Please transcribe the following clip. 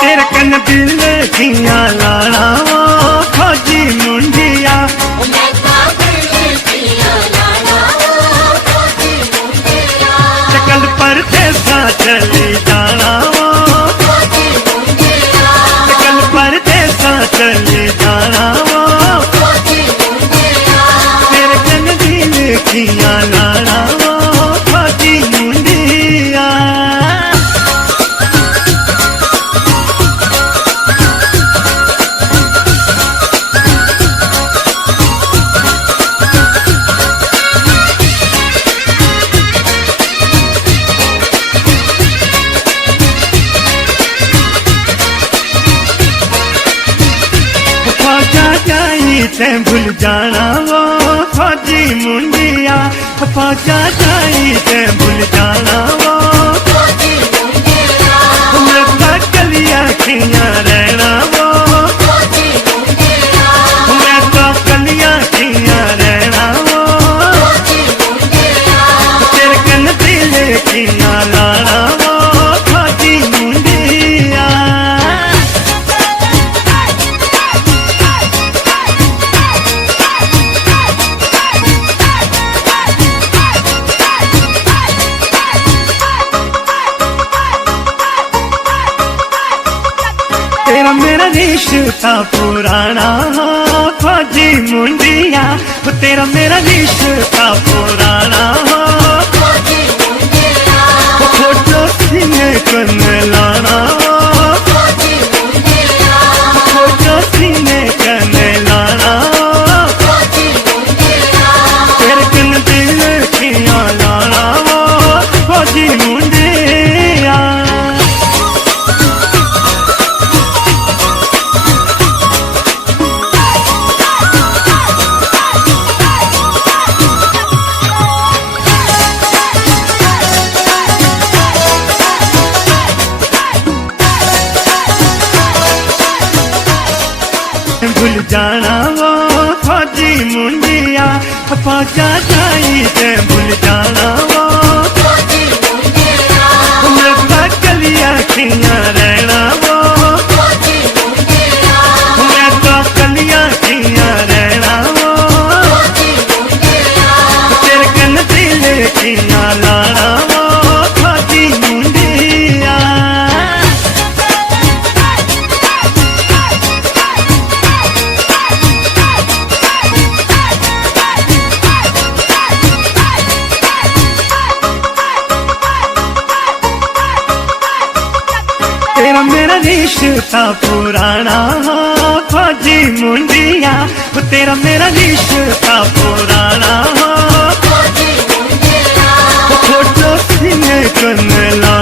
तेरे कन दिल किया लाना वो फौजी मुंडिया। चकल पर देसा चली जाना वो, चकल पर देसा चली जाना वो, तेरे कन दिल किया लाना वो फौजी मुंडिया। ते भूल जाना वो फौजी मुंडिया, फौजा जाई ते भूल जाना वो, मैं कलिया खिया रहना वो, मैं तो कलिया खिया रहना वो, तेरे कन दिल खिया लाना वो फौजी मुंडिया। तेरा मेरा रिश्ता पुराना फौजी मुंडिया, तेरा मेरा रिश्ता पुराना, फोटो सीने कन लाना, फोटो सीने कन लाना, तेरे कन दिल खिया लाना वो फौजी मुंडिया। भूल जाना वो फौजी मुंडिया, फौजा जाई ते भूल जाना वो, मैं कलिया खिया रहना वो, मैं तो कलिया खिया रहना वो, तेरे कन दिल खिया लाना वो फौजी मुंडिया। तेरा मेरा रिश्ता पुराना फौजी मुंडिया, तेरा मेरा रिश्ता पुराना, फोटो सीने कन ला